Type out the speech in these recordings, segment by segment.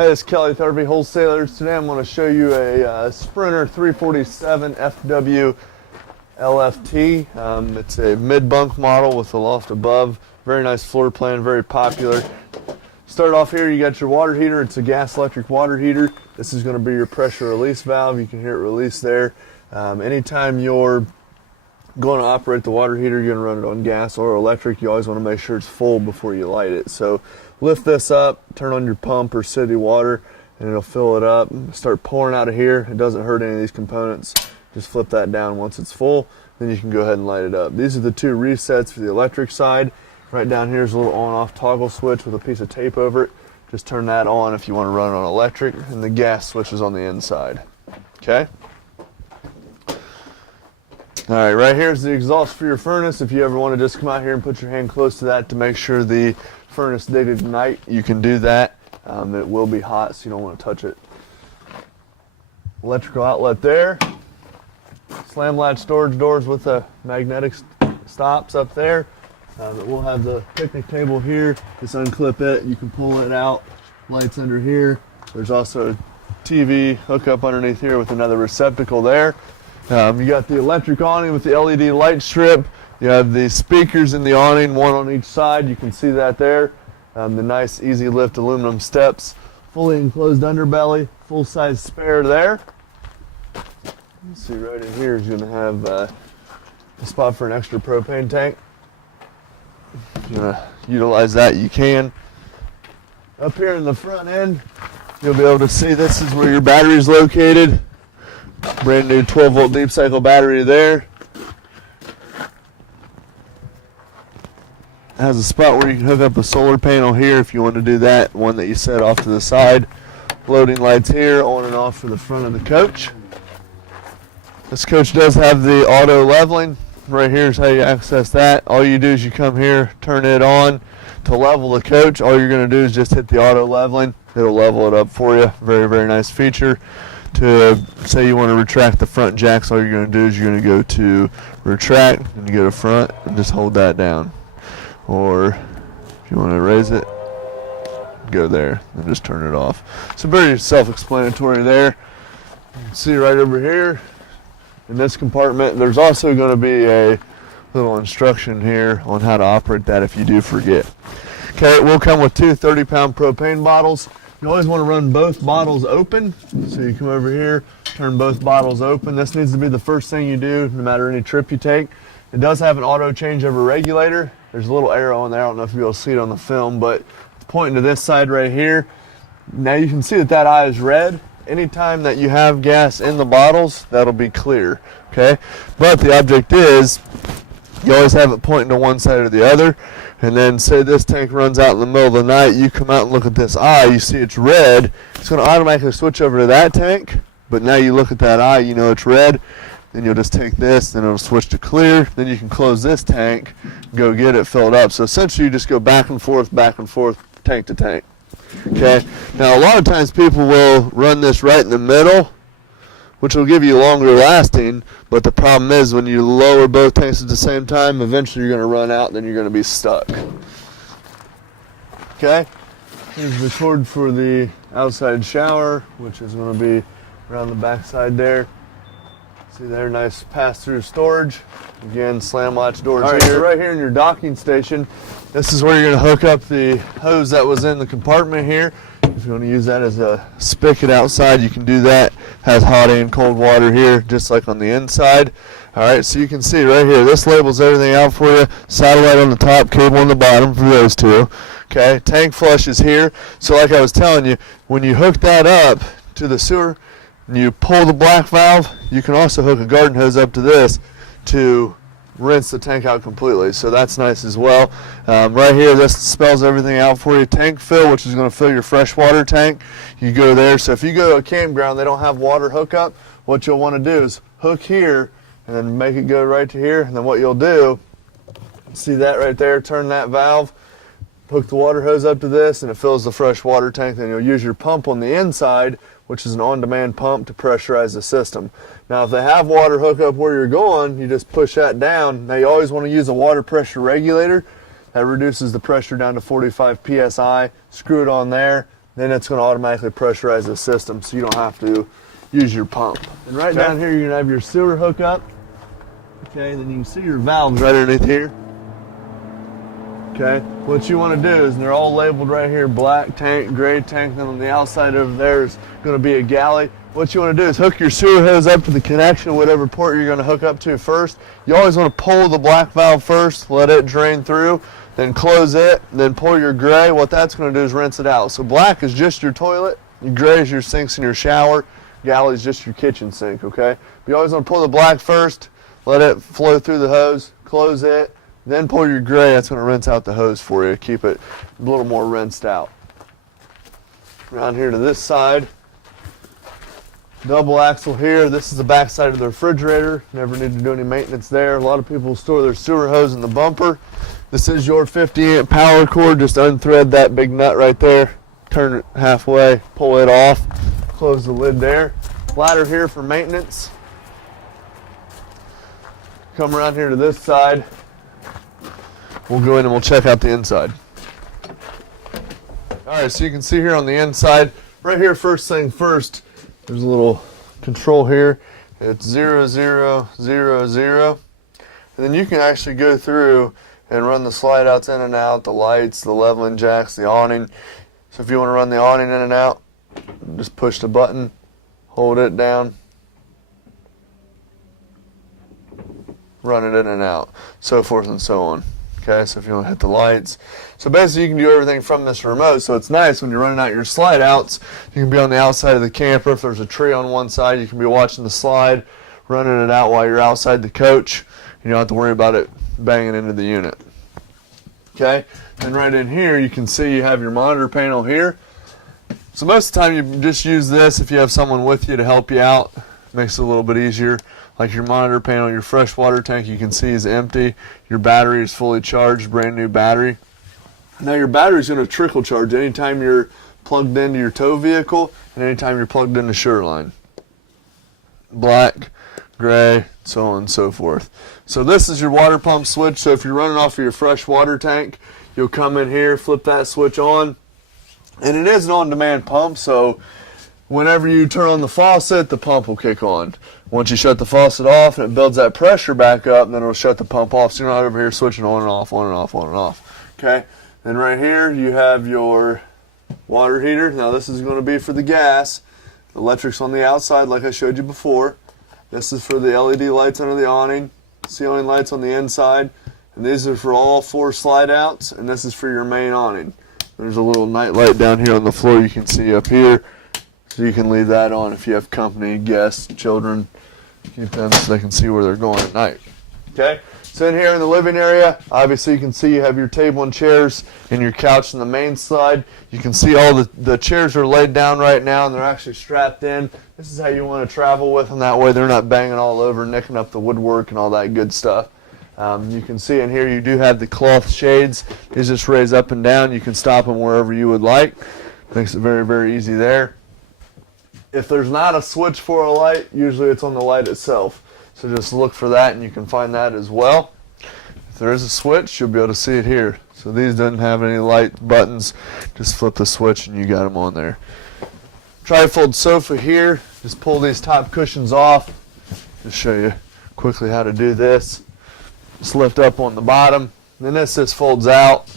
Hey, this is Kelly with RV Wholesalers. Today I'm going to show you a Sprinter 347FWLFT. It's a mid-bunk model with a loft above. Very nice floor plan, very popular. Start off here, you got your water heater. It's a gas electric water heater. This is going to be your pressure release valve. You can hear it release there. Anytime you're going to operate the water heater, you're going to run it on gas or electric. You always want to make sure it's full before you light it. So lift this up, turn on your pump or city water, and it'll fill it up. Start pouring out of here. It doesn't hurt any of these components. Just flip that down once it's full, then you can go ahead and light it up. These are the two resets for the electric side. Right down here is a little on-off toggle switch with a piece of tape over it. Just turn that on if you want to run it on electric, and the gas switch is on the inside. Okay? Alright, right here is the exhaust for your furnace. If you ever want to just come out here and put your hand close to that to make sure the furnace did ignite, you can do that. It will be hot, so you don't want to touch it. Electrical outlet there. Slam latch storage doors with the magnetic stops up there. It will have the picnic table here. Just unclip it, you can pull it out. Lights under here. There's also a TV hookup underneath here with another receptacle there. You got the electric awning with the LED light strip. You have the speakers in the awning, one on each side. You can see that there. The nice easy lift aluminum steps. Fully enclosed underbelly, full size spare there. You see right in here is going to have a spot for an extra propane tank. If you want to utilize that, you can. Up here in the front end, you'll be able to see this is where your battery is located. Brand new 12 volt deep cycle battery there. It has a spot where you can hook up a solar panel here if you want to do that, one that you set off to the side. Loading lights here, on and off for the front of the coach. This coach does have the auto leveling. Right here is how you access that. All you do is you come here, turn it on to level the coach. All you're going to do is just hit the auto leveling. It'll level it up for you. Very, very nice feature. To say you want to retract the front jacks, all you're going to do is you're going to go to retract and you go to front and just hold that down. Or if you want to raise it, go there and just turn it off. So very self-explanatory there. You can see right over here in this compartment, there's also going to be a little instruction here on how to operate that if you do forget. Okay, it will come with two 30-pound propane bottles. You always want to run both bottles open. So you come over here, turn both bottles open. This needs to be the first thing you do no matter any trip you take. It does have an auto changeover regulator. There's a little arrow in there. I don't know if you'll be able to see it on the film, but it's pointing to this side right here. Now you can see that that eye is red. Anytime that you have gas in the bottles, that'll be clear, okay? But the object is, you always have it pointing to one side or the other, and then say this tank runs out in the middle of the night, you come out and look at this eye, you see it's red, it's going to automatically switch over to that tank, but now you look at that eye, you know it's red, then you'll just take this, then it'll switch to clear, then you can close this tank, go get it filled up. So essentially you just go back and forth, tank to tank. Okay, now a lot of times people will run this right in the middle, which will give you longer lasting, but the problem is when you lower both tanks at the same time, eventually you're going to run out, then you're going to be stuck. Okay, here's the cord for the outside shower, which is going to be around the back side there. See there, nice pass-through storage. Again, slam latch doors here. So right here in your docking station, this is where you're going to hook up the hose that was in the compartment here. If you want to use that as a spigot outside, you can do that. Has hot and cold water here, just like on the inside. Alright, so you can see right here, this labels everything out for you. Satellite on the top, cable on the bottom for those two. Okay, tank flush is here. So like I was telling you, when you hook that up to the sewer, and you pull the black valve, you can also hook a garden hose up to this to rinse the tank out completely. So that's nice as well. Right here, this spells everything out for you. Tank fill, which is going to fill your freshwater tank. You go there. So if you go to a campground, they don't have water hookup. What you'll want to do is hook here and then make it go right to here. And then what you'll do, see that right there, turn that valve, hook the water hose up to this, and it fills the fresh water tank. Then you'll use your pump on the inside, which is an on-demand pump to pressurize the system. Now if they have water hookup where you're going, you just push that down. Now you always want to use a water pressure regulator. That reduces the pressure down to 45 psi. Screw it on there. then it's going to automatically pressurize the system so you don't have to use your pump. And right down here, you're going to have your sewer hookup. Okay, then you can see your valves right underneath here. Okay, what you want to do is, and they're all labeled right here, black tank, gray tank, and on the outside over there is going to be a galley. What you want to do is hook your sewer hose up to the connection, whatever port you're going to hook up to first. You always want to pull the black valve first, let it drain through, then close it, then pull your gray. What that's going to do is rinse it out. So black is just your toilet, your gray is your sinks and your shower, galley is just your kitchen sink, okay? But you always want to pull the black first, let it flow through the hose, close it, then pull your gray. That's going to rinse out the hose for you, keep it a little more rinsed out. Around here to this side, double axle here. This is the back side of the refrigerator. Never need to do any maintenance there. A lot of people store their sewer hose in the bumper. This is your 50 amp power cord. Just unthread that big nut right there, turn it halfway, pull it off, close the lid there. Ladder here for maintenance. Come around here to this side. We'll go in and we'll check out the inside. Alright, so you can see here on the inside, right here, first thing first, there's a little control here. It's 0, 0, 0, 0. And then you can actually go through and run the slide outs in and out, the lights, the leveling jacks, the awning. So if you want to run the awning in and out, just push the button, hold it down, run it in and out, so forth and so on. Okay, so if you want to hit the lights. So basically you can do everything from this remote, so it's nice when you're running out your slide outs. You can be on the outside of the camper. If there's a tree on one side, you can be watching the slide, running it out while you're outside the coach. You don't have to worry about it banging into the unit. Okay, and right in here you can see you have your monitor panel here. So most of the time you just use this if you have someone with you to help you out. Makes it a little bit easier. Like your monitor panel, your fresh water tank you can see is empty. Your battery is fully charged, brand new battery. Now your battery is going to trickle charge anytime you're plugged into your tow vehicle and anytime you're plugged into Shoreline. Black, gray, so on and so forth. So this is your water pump switch. So if you're running off of your fresh water tank, you'll come in here, flip that switch on. And it is an on-demand pump, so whenever you turn on the faucet, the pump will kick on. Once you shut the faucet off and it builds that pressure back up, and then it'll shut the pump off. So you're not over here switching on and off, on and off, on and off. Okay? And right here you have your water heater. Now this is going to be for the gas. The electric's on the outside like I showed you before. This is for the LED lights under the awning, ceiling lights on the inside. And these are for all 4 slide outs, and this is for your main awning. There's a little night light down here on the floor you can see up here. So you can leave that on if you have company, guests, children. Keep them so they can see where they're going at night. Okay, so in here in the living area, obviously you can see you have your table and chairs and your couch in the main slide. You can see all the chairs are laid down right now and they're actually strapped in. This is how you want to travel with them. That way they're not banging all over, nicking up the woodwork and all that good stuff. You can see in here you do have the cloth shades. These just raise up and down. You can stop them wherever you would like. Makes it very, very easy there. If there's not a switch for a light, usually it's on the light itself. So just look for that and you can find that as well. If there is a switch, you'll be able to see it here. So these don't have any light buttons. Just flip the switch and you got them on there. Trifold sofa here. Just pull these top cushions off. Just show you quickly how to do this. Just lift up on the bottom. Then this just folds out.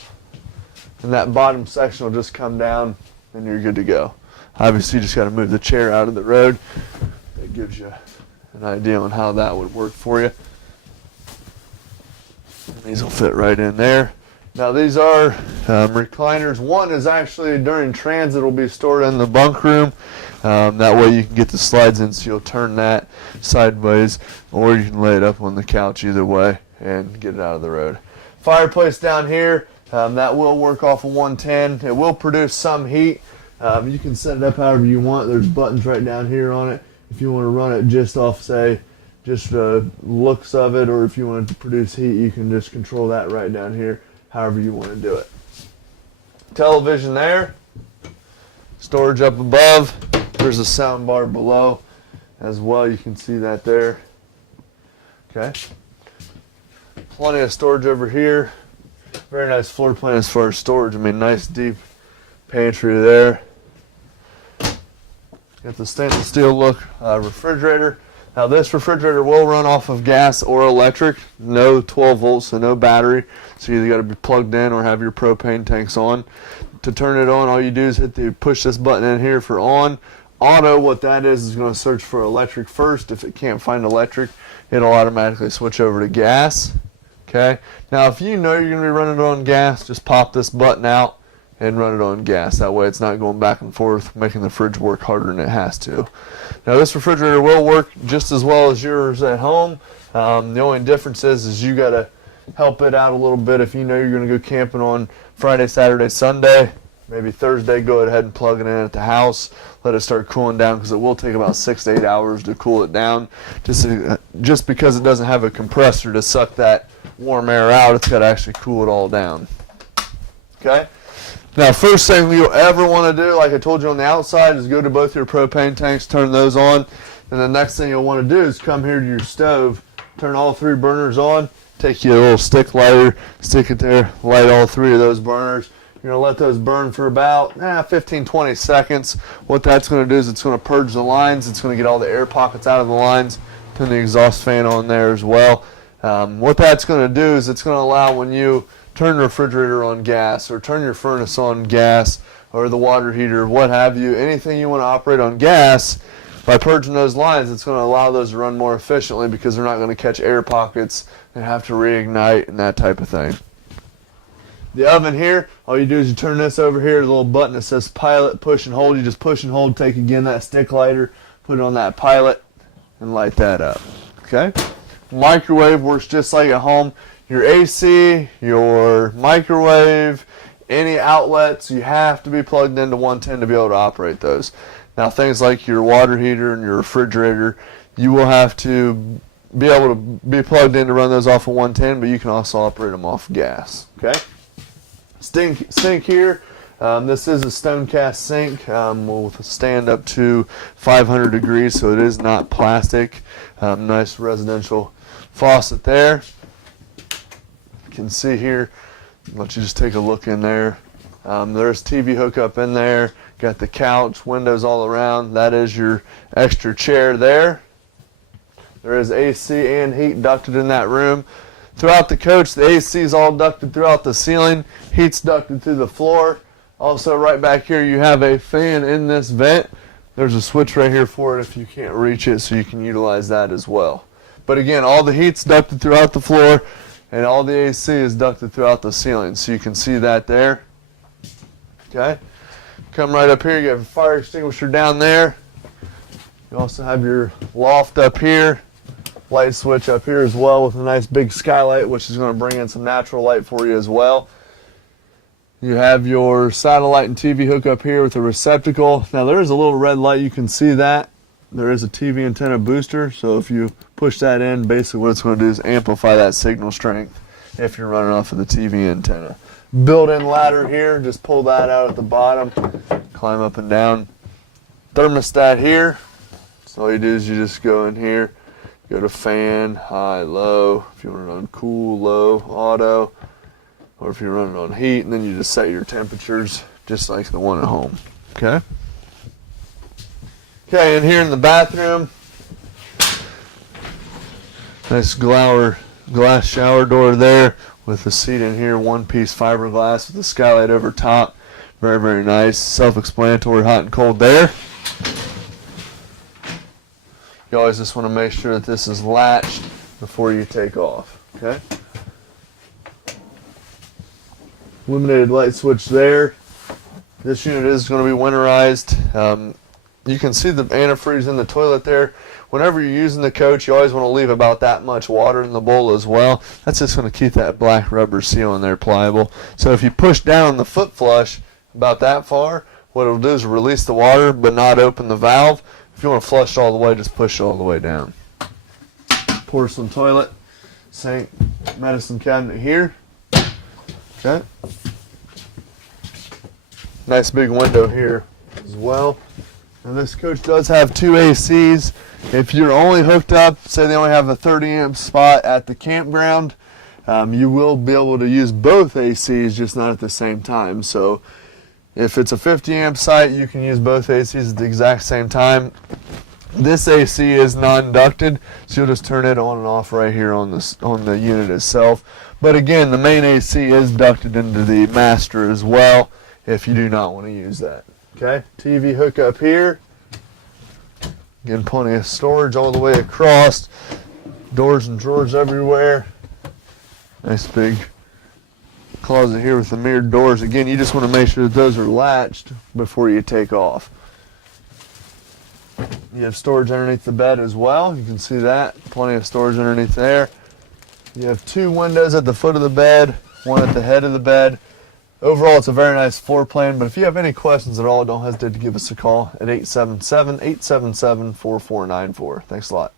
And that bottom section will just come down and you're good to go. Obviously, you just got to move the chair out of the road. That gives you an idea on how that would work for you. And these will fit right in there. Now, these are recliners. One is actually during transit will be stored in the bunk room. That way you can get the slides in, so you'll turn that sideways, or you can lay it up on the couch either way and get it out of the road. Fireplace down here, that will work off of 110. It will produce some heat. You can set it up however you want. There's buttons right down here on it. If you want to run it just off, say, just the looks of it, or if you want it to produce heat, you can just control that right down here, however you want to do it. Television there. Storage up above. There's a sound bar below as well. You can see that there. Okay. Plenty of storage over here. Very nice floor plan as far as storage. I mean, nice deep pantry there. Got the stainless steel look refrigerator. Now this refrigerator will run off of gas or electric, no 12 volts, so no battery. So you either got to be plugged in or have your propane tanks on. To turn it on, all you do is push this button in here for on. Auto, what that is going to search for electric first. If it can't find electric, it'll automatically switch over to gas. Okay. Now if you know you're going to be running it on gas, just pop this button out and run it on gas. That way it's not going back and forth, making the fridge work harder than it has to. Now this refrigerator will work just as well as yours at home. The only difference is you got to help it out a little bit. If you know you're going to go camping on Friday, Saturday, Sunday, maybe Thursday, go ahead and plug it in at the house. Let it start cooling down, because it will take about 6 to 8 hours to cool it down. Just because it doesn't have a compressor to suck that warm air out, it's got to actually cool it all down. Okay? Now, first thing you'll ever want to do, like I told you on the outside, is go to both your propane tanks, turn those on. And the next thing you'll want to do is come here to your stove, turn all 3 burners on, take your little stick lighter, stick it there, light all 3 of those burners. You're going to let those burn for about 15-20 seconds. What that's going to do is it's going to purge the lines. It's going to get all the air pockets out of the lines. Turn the exhaust fan on there as well. What that's going to do is it's going to allow, when you turn the refrigerator on gas or turn your furnace on gas or the water heater, what have you, anything you want to operate on gas, by purging those lines, it's going to allow those to run more efficiently, because they're not going to catch air pockets and have to reignite and that type of thing. The oven here, all you do is you turn this over here, the little button that says pilot, push and hold. You just push and hold, take again that stick lighter, put it on that pilot, and light that up. Okay? Microwave works just like at home. Your AC, your microwave, any outlets, you have to be plugged into 110 to be able to operate those. Now, things like your water heater and your refrigerator, you will have to be able to be plugged in to run those off of 110, but you can also operate them off gas. Okay? Sink here. This is a stone cast sink with stand up to 500 degrees, so it is not plastic. Nice residential faucet there. You can see here, I'll let you just take a look in there. There's TV hookup in there. Got the couch, windows all around. That is your extra chair there. There is AC and heat ducted in that room. Throughout the coach, the AC is all ducted throughout the ceiling. Heat's ducted through the floor. Also, right back here, you have a fan in this vent. There's a switch right here for it if you can't reach it, so you can utilize that as well. But again, all the heat's ducted throughout the floor, and all the AC is ducted throughout the ceiling, so you can see that there. Okay? Come right up here, you have a fire extinguisher down there. You also have your loft up here. Light switch up here as well with a nice big skylight, which is going to bring in some natural light for you as well. You have your satellite and TV hookup here with a receptacle. Now there is a little red light, you can see that. There is a TV antenna booster, so if you push that in, basically what it's going to do is amplify that signal strength if you're running off of the TV antenna. Built-in ladder here, just pull that out at the bottom, climb up and down. Thermostat here, so all you do is you just go in here, go to fan, high, low, if you want it on cool, low, auto, or if you're running on heat, and then you just set your temperatures just like the one at home. Okay? Okay, and here in the bathroom, nice glass shower door there with the seat in here, one-piece fiberglass with the skylight over top. Very, very nice. Self-explanatory, hot and cold there. You always just want to make sure that this is latched before you take off. Okay? Illuminated light switch there. This unit is going to be winterized. You can see the antifreeze in the toilet there. Whenever you're using the coach, you always want to leave about that much water in the bowl as well. That's just going to keep that black rubber seal in there pliable. So if you push down the foot flush about that far, what it'll do is release the water but not open the valve. If you want to flush it all the way, just push it all the way down. Porcelain toilet, sink, medicine cabinet here. Okay. Nice big window here as well. And this coach does have 2 ACs. If you're only hooked up, say they only have a 30 amp spot at the campground, you will be able to use both ACs, just not at the same time. So If it's a 50 amp site, you can use both ACs at the exact same time. This AC is non-ducted, so you'll just turn it on and off right here on the unit itself. But again, the main AC is ducted into the master as well, if you do not want to use that. Okay, TV hookup here. Again, plenty of storage all the way across. Doors and drawers everywhere. Nice big closet here with the mirrored doors. Again, you just want to make sure that those are latched before you take off. You have storage underneath the bed as well. You can see that. Plenty of storage underneath there. You have 2 windows at the foot of the bed, 1 at the head of the bed. Overall, it's a very nice floor plan, but if you have any questions at all, don't hesitate to give us a call at 877-877-4494. Thanks a lot.